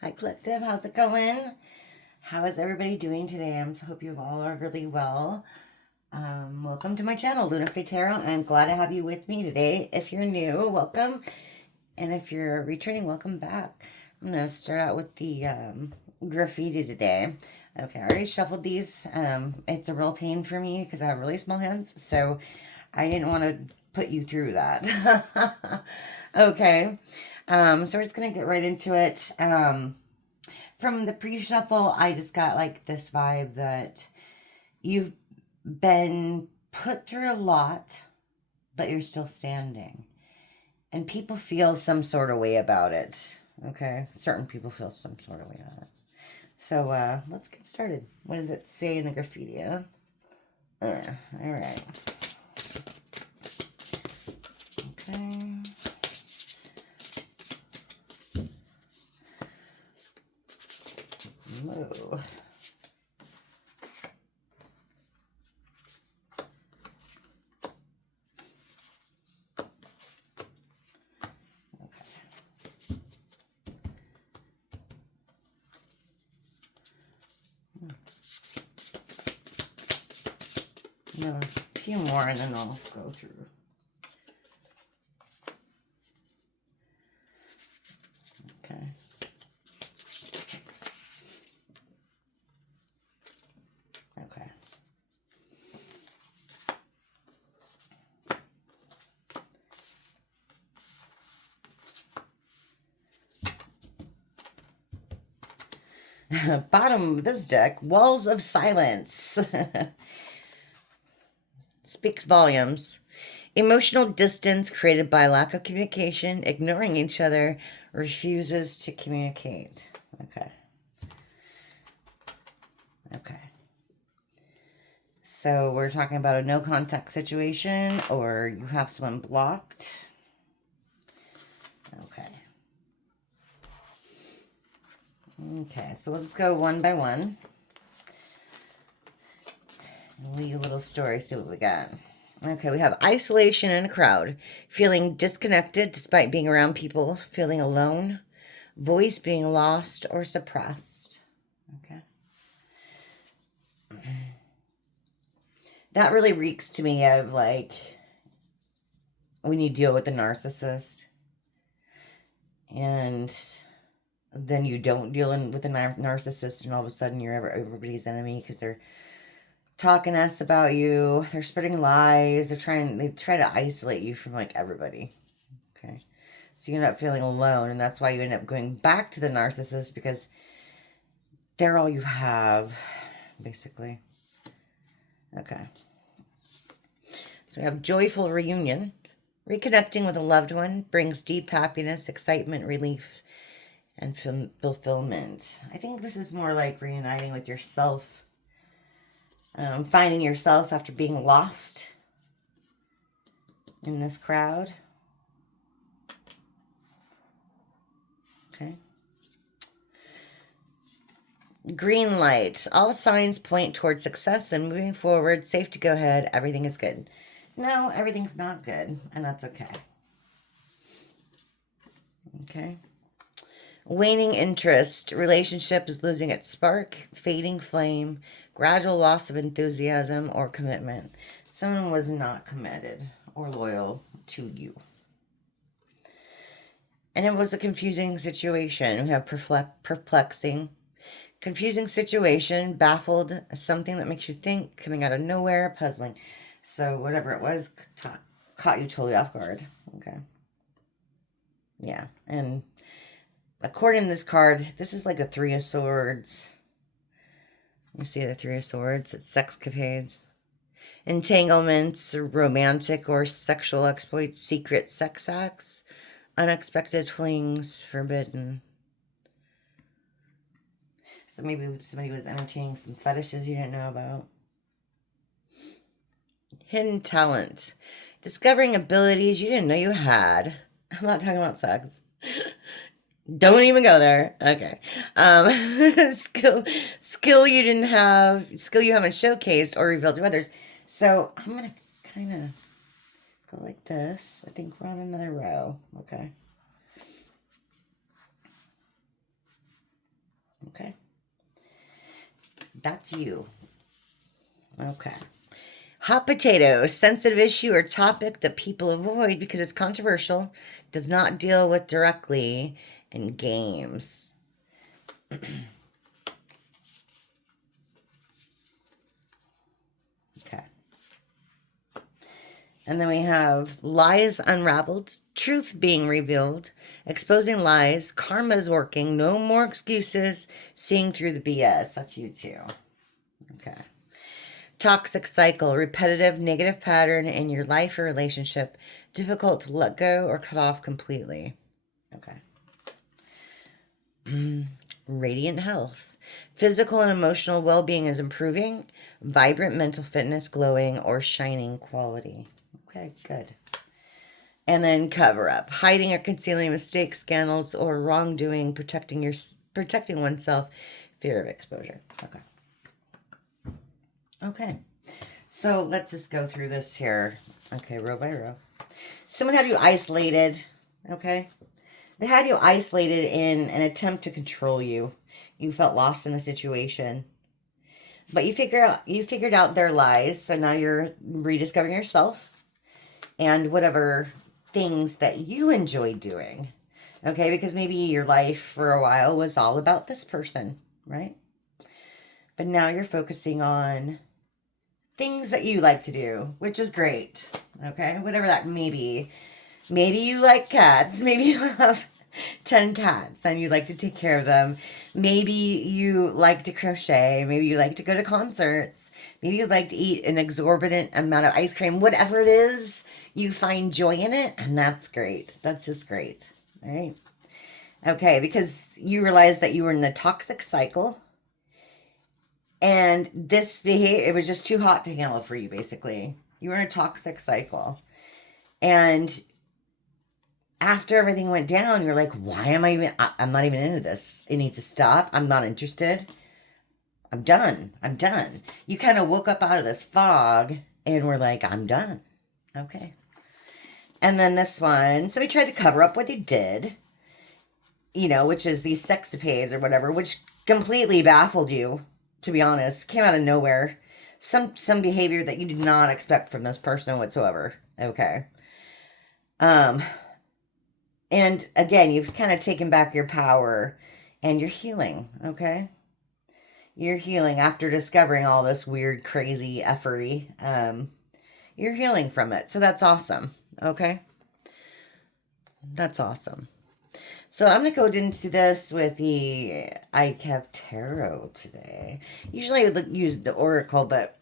Hi, Collective. How's it going? How is everybody doing today? I hope you all are really well. Welcome to my channel, LunaFae Tarot. I'm glad to have you with me today. If you're new, welcome. And if you're returning, welcome back. I'm going to start out with the graffiti today. Okay, I already shuffled these. It's a real pain for me because I have really small hands. So I didn't want to put you through that. Okay. So we're just going to get right into it. From the pre-shuffle, I just got like this vibe that you've been put through a lot, but you're still standing. And people feel some sort of way about it. Okay? Certain people feel some sort of way about it. So let's get started. What does it say in the graffiti? All right. Okay. Whoa. A few more and then I'll go through. Okay. Okay. Bottom of this deck, Walls of Silence. Speaks volumes. Emotional distance created by lack of communication, ignoring each other, refuses to communicate. Okay. Okay. So we're talking about a no contact situation, or you have someone blocked. Okay. Okay, so we'll just go one by one. We'll leave a little story, see what we got. Okay, we have isolation in a crowd, feeling disconnected despite being around people, feeling alone, voice being lost or suppressed. Okay. That really reeks to me of like when you deal with the narcissist and then you don't deal with the narcissist and all of a sudden you're everybody's enemy because they're talking us about you, they're spreading lies, they try to isolate you from like everybody. Okay. So you end up feeling alone, and that's why you end up going back to the narcissist because they're all you have, basically. Okay. So we have joyful reunion. Reconnecting with a loved one brings deep happiness, excitement, relief, and fulfillment. I think this is more like reuniting with yourself, finding yourself after being lost in this crowd. Okay. Green light. All signs point towards success and moving forward. Safe to go ahead. Everything is good. No, everything's not good, and that's okay. Okay. Waning interest. Relationship is losing its spark, fading flame, gradual loss of enthusiasm or commitment. Someone was not committed or loyal to you. And it was a confusing situation. We have perplexing. Confusing situation, baffled, something that makes you think, coming out of nowhere, puzzling. So whatever it was caught you totally off guard. Okay. Yeah. And according to this card, this is like a Three of Swords. You see the Three of Swords? It's sexcapades. Entanglements, romantic or sexual exploits, secret sex acts, unexpected flings, forbidden. So maybe somebody was entertaining some fetishes you didn't know about. Hidden talent. Discovering abilities you didn't know you had. I'm not talking about sex. Don't even go there. Okay. Skill you didn't have, skill you haven't showcased or revealed to others. So I'm going to kind of go like this. I think we're on another row. Okay. Okay. That's you. Okay. Hot potato, sensitive issue or topic that people avoid because it's controversial, does not deal with directly in games. Okay. And then we have lies unraveled, truth being revealed, exposing lies, karma is working, no more excuses, seeing through the BS. That's you too. Okay. Toxic cycle, repetitive negative pattern in your life or relationship, difficult to let go or cut off completely. Okay. Radiant health, physical and emotional well-being is improving, vibrant mental fitness, glowing or shining quality. Okay, good. And then cover up, hiding or concealing mistakes, scandals, or wrongdoing, protecting oneself, fear of exposure. Okay. Okay. So let's just go through this here. Okay, row by row. Someone had you isolated. Okay. They had you isolated in an attempt to control you. You felt lost in the situation. But you figured out their lies, so now you're rediscovering yourself and whatever things that you enjoy doing. Okay, because maybe your life for a while was all about this person, right? But now you're focusing on things that you like to do, which is great. Okay, whatever that may be. Maybe you like cats. Maybe you have 10 cats and you like to take care of them. Maybe you like to crochet. Maybe you like to go to concerts. Maybe you like to eat an exorbitant amount of ice cream. Whatever it is, you find joy in it, and that's great. That's just great, right? Okay, because you realize that you were in the toxic cycle, and this behavior, it was just too hot to handle for you, basically. You were in a toxic cycle. And after everything went down, you're like, why am I even, I'm not even into this. It needs to stop. I'm not interested. I'm done. I'm done. You kind of woke up out of this fog and were like, I'm done. Okay. And then this one, somebody tried to cover up what they did, you know, which is these sexapades or whatever, which completely baffled you, to be honest. Came out of nowhere. Some behavior that you did not expect from this person whatsoever. Okay. And again, you've kind of taken back your power and you're healing, okay? You're healing after discovering all this weird, crazy effery. You're healing from it. So that's awesome, okay? That's awesome. So I'm going to go into this with the I have Tarot today. Usually I would use the Oracle, but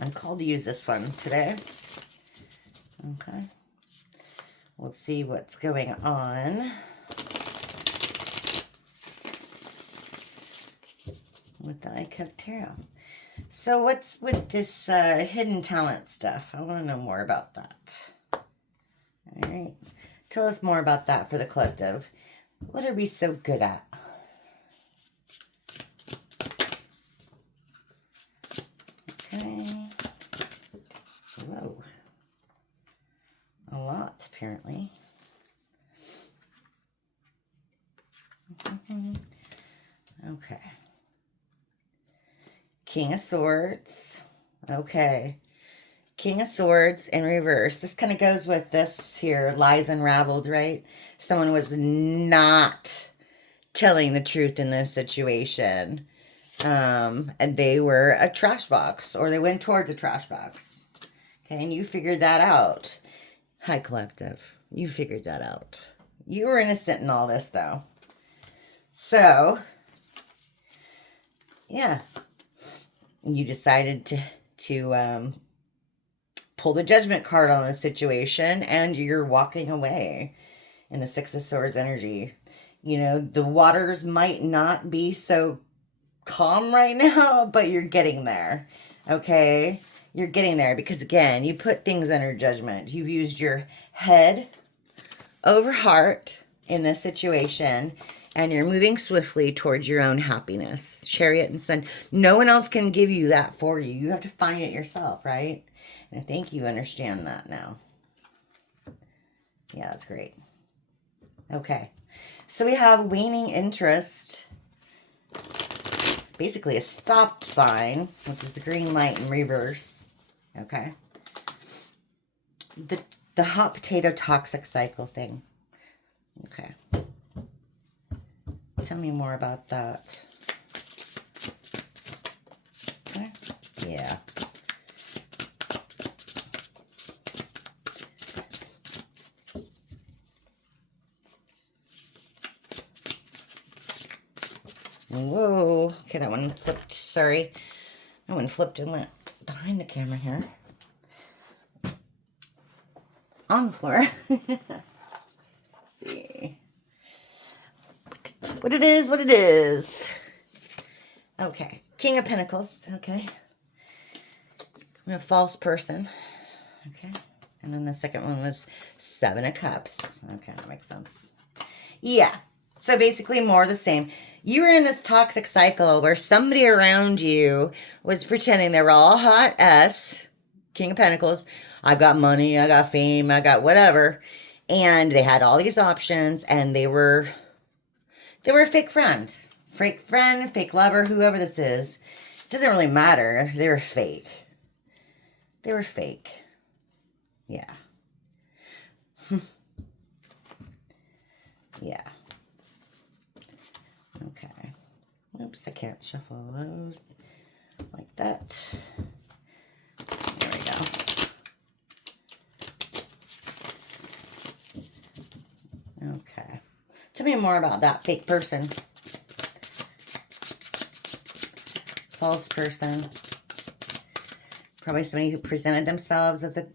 I'm called to use this one today. Okay. We'll see what's going on with the I Cup Tarot. So what's with this hidden talent stuff? I want to know more about that. All right. Tell us more about that for the collective. What are we so good at? Okay. Whoa. A lot, apparently. Okay. King of Swords. Okay. King of Swords in reverse. This kind of goes with this here, lies unraveled, right? Someone was not telling the truth in this situation. And they were a trash box, or they went towards a trash box. Okay, and you figured that out. Hi, collective. You figured that out. You were innocent in all this, though. So, yeah. You decided to pull the judgment card on a situation, and you're walking away in the Six of Swords energy. You know, the waters might not be so calm right now, but you're getting there. Okay? You're getting there because, again, you put things under judgment. You've used your head over heart in this situation, and you're moving swiftly towards your own happiness. Chariot and Sun. No one else can give you that for you. You have to find it yourself, right? And I think you understand that now. Yeah, that's great. Okay. So we have waning interest basically a stop sign, which is the green light in reverse. Okay. The hot potato toxic cycle thing. Okay. Tell me more about that. Okay. Yeah. Whoa. Okay, that one flipped. Sorry. That one flipped and went behind the camera here. On the floor. Let's see. What it is. Okay. King of Pentacles. Okay. We have false person. Okay. And then the second one was Seven of Cups. Okay, that makes sense. Yeah. So basically more of the same. You were in this toxic cycle where somebody around you was pretending they were all hot S, King of Pentacles. I've got money, I got fame, I got whatever. And they had all these options and they were a fake friend. Fake lover, whoever this is. It doesn't really matter. They were fake. They were fake. Yeah. Yeah. Okay. Oops, I can't shuffle those like that. There we go. Okay. Tell me more about that fake person. False person. Probably somebody who presented themselves as a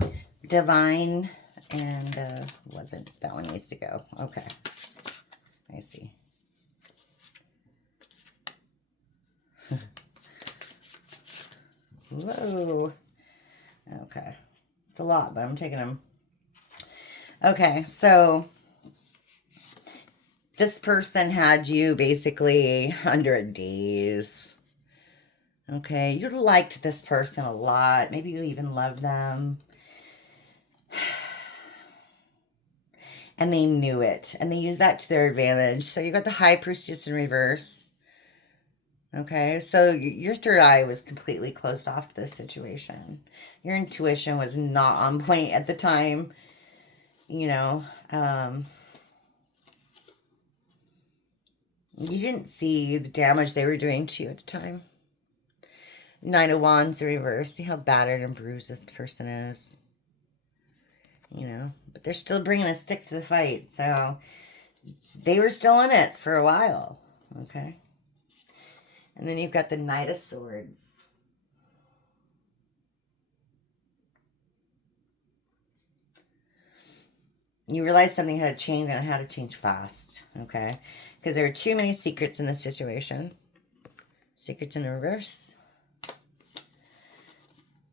divine and wasn't. That one needs to go. Okay. I see. Whoa. Okay. It's a lot, but I'm taking them. Okay, so this person had you basically under a daze. Okay, you liked this person a lot. Maybe you even loved them. And they knew it. And they used that to their advantage. So you got the High Priestess in reverse. Okay, so your third eye was completely closed off to this situation. Your intuition was not on point at the time. You know, you didn't see the damage they were doing to you at the time. Nine of Wands in reverse. See how battered and bruised this person is. You know, but they're still bringing a stick to the fight. So they were still in it for a while. Okay. And then you've got the Knight of Swords. You realize something had to change and it had to change fast. Okay. Because there were too many secrets in this situation. Secrets in reverse.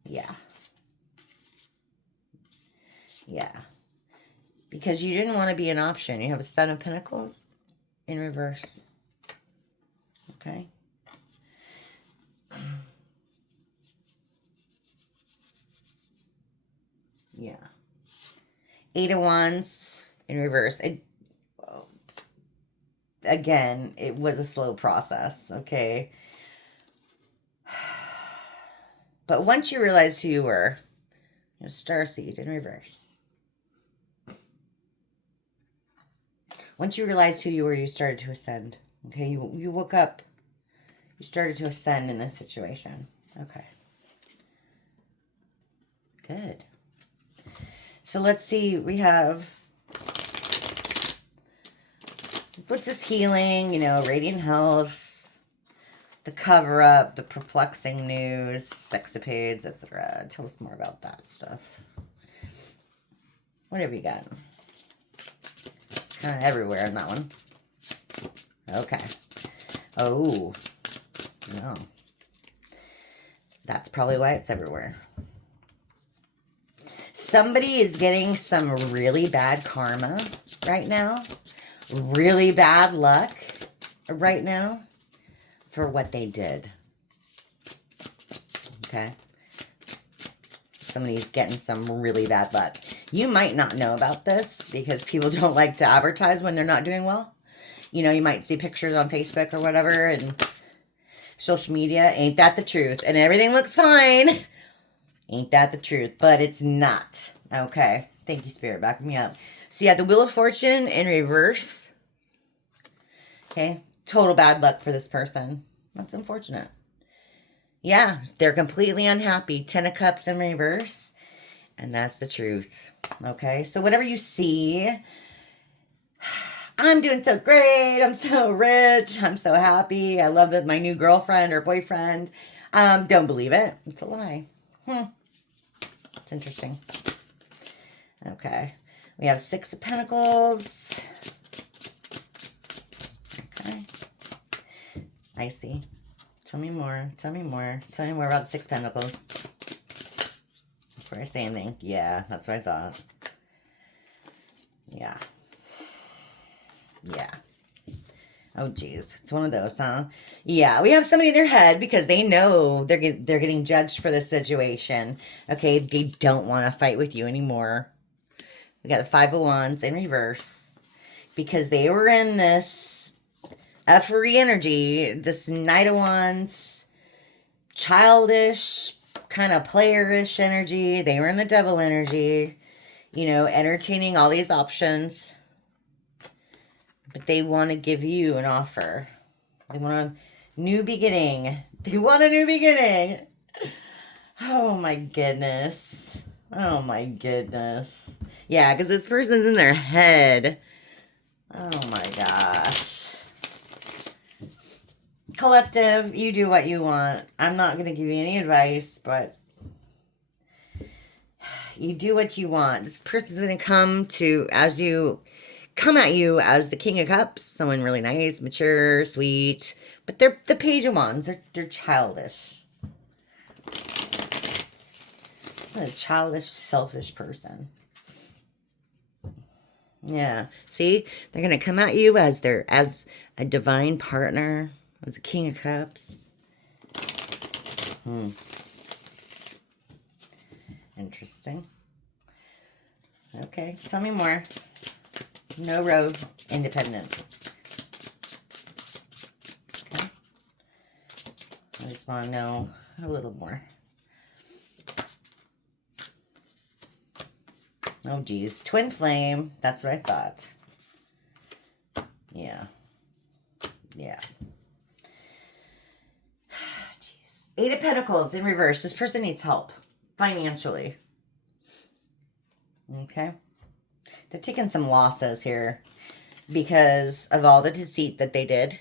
Yeah. Yeah. Because you didn't want to be an option. You have a Seven of Pentacles in reverse. Okay. Yeah. Eight of Wands in reverse. Again, it was a slow process. Okay. But once you realized who you were, Starseed in reverse. Once you realized who you were, you started to ascend. Okay, you woke up. You started to ascend in this situation. Okay. Good. So let's see. We have, what's this healing? You know, radiant health, the cover up, the perplexing news, sexapades, etc. Tell us more about that stuff. What have you got? It's kind of everywhere in that one. Okay. Oh. No. That's probably why it's everywhere. Somebody is getting some really bad karma right now. Really bad luck right now for what they did. Okay. Somebody's getting some really bad luck. You might not know about this because people don't like to advertise when they're not doing well. You know, you might see pictures on Facebook or whatever, and social media. Ain't that the truth? And everything looks fine. Ain't that the truth? But it's not. Okay. Thank you, Spirit. Back me up. So you have the Wheel of Fortune in reverse. Okay. Total bad luck for this person. That's unfortunate. Yeah. They're completely unhappy. 10 of Cups in reverse. And that's the truth. Okay. So whatever you see, I'm doing so great. I'm so rich. I'm so happy. I love my new girlfriend or boyfriend. Don't believe it. It's a lie. It's interesting. Okay. We have 6 of Pentacles. Okay. I see. Tell me more. Tell me more. Tell me more about the 6 of Pentacles. Before I say anything. Yeah, that's what I thought. Yeah. Yeah. Oh, geez. It's one of those, huh? Yeah, we have somebody in their head because they know they're getting judged for this situation. Okay, they don't want to fight with you anymore. We got the 5 of Wands in reverse because they were in this free energy, this Knight of Wands, childish, kind of playerish energy. They were in the devil energy, you know, entertaining all these options. But they want to give you an offer. They want a new beginning. They want a new beginning. Oh my goodness. Oh my goodness. Yeah, because this person's in their head. Oh my gosh. Collective, you do what you want. I'm not going to give you any advice, but you do what you want. This person's going to come at you as the King of Cups, someone really nice, mature, sweet, but they're the Page of Wands. They're childish. A childish, selfish person. Yeah. See, they're gonna come at you as a divine partner, as a King of Cups. Interesting. Okay, tell me more. No road, independent. Okay. I just want to know a little more. Oh, geez. Twin flame. That's what I thought. Yeah. Yeah. Jeez. 8 of Pentacles in reverse. This person needs help financially. Okay. They're taking some losses here because of all the deceit that they did.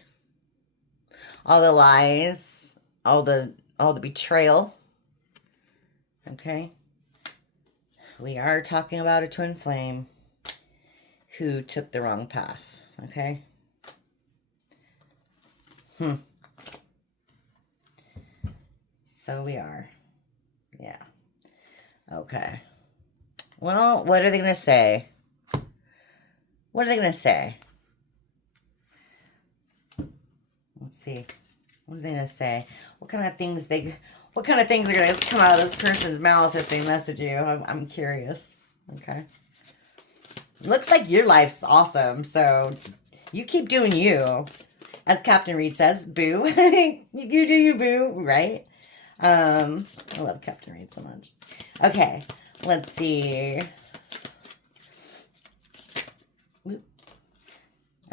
All the lies, all the betrayal. Okay. We are talking about a twin flame who took the wrong path. Okay. So we are. Yeah. Okay. Well, what are they going to say? What are they going to say? Let's see. What are they going to say? What kind of things are going to come out of this person's mouth if they message you? I'm curious. Okay. Looks like your life's awesome, so you keep doing you. As Captain Reed says, boo. You do you, boo, right? I love Captain Reed so much. Okay, let's see.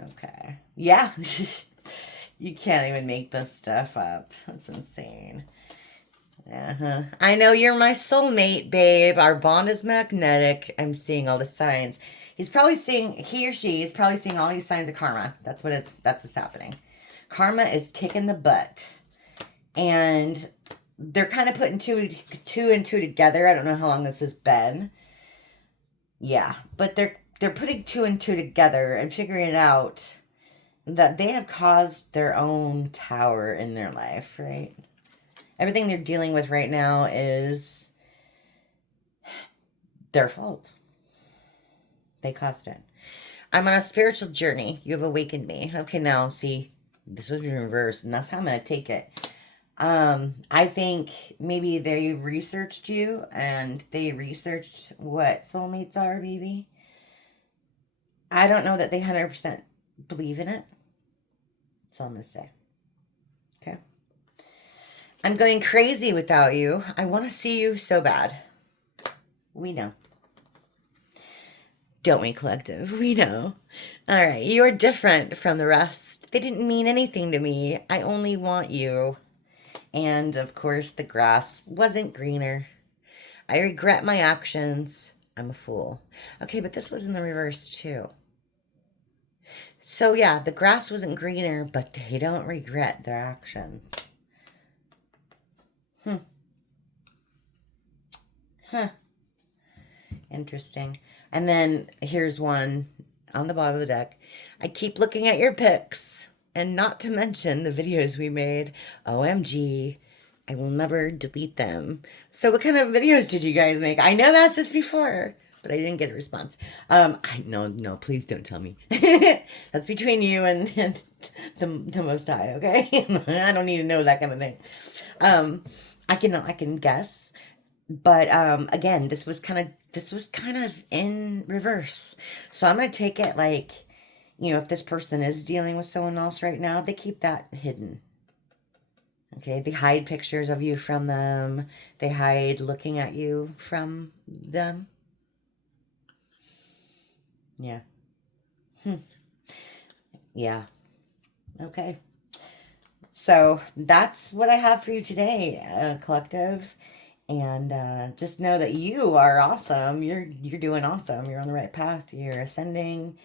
Okay. Yeah. You can't even make this stuff up. That's insane. I know you're my soulmate, babe. Our bond is magnetic. I'm seeing all the signs. He or she is probably seeing all these signs of karma. That's what's happening. Karma is kicking the butt. And they're kind of putting two and two together. I don't know how long this has been. Yeah, but they're putting 2 and 2 together and figuring it out that they have caused their own tower in their life, right? Everything they're dealing with right now is their fault. They caused it. I'm on a spiritual journey. You have awakened me. Okay, now see, this was in reverse, and that's how I'm going to take it. I think maybe they researched you, and they researched what soulmates are, maybe. I don't know that they 100% believe in it. That's all I'm going to say. Okay? I'm going crazy without you. I want to see you so bad. We know. Don't we, collective? We know. All right, you're different from the rest. They didn't mean anything to me. I only want you. And, of course, the grass wasn't greener. I regret my actions. I'm a fool. Okay, but this was in the reverse, too. So, yeah, the grass wasn't greener, but they don't regret their actions. Huh. Interesting. And then here's one on the bottom of the deck. I keep looking at your pics, and not to mention the videos we made. OMG, I will never delete them. So what kind of videos did you guys make? I know I asked this before, but I didn't get a response. No, please don't tell me. That's between you and the Most High, okay? I don't need to know that kind of thing. I can guess. But again, this was kind of in reverse. So I'm gonna take it like, if this person is dealing with someone else right now, they keep that hidden. Okay, they hide pictures of you from them. They hide looking at you from them. Yeah. Yeah. Okay. So that's what I have for you today, collective. And just know that you are awesome. You're doing awesome. You're on the right path. You're ascending.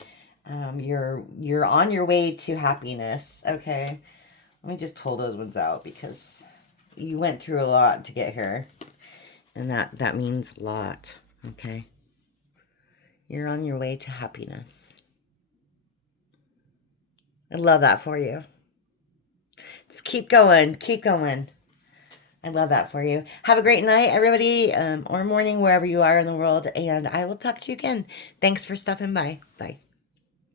You're on your way to happiness. Okay. Let me just pull those ones out because you went through a lot to get here. And that means a lot. Okay. You're on your way to happiness. I love that for you. Just keep going. Keep going. I love that for you. Have a great night, everybody, or morning, wherever you are in the world, and I will talk to you again. Thanks for stopping by. Bye.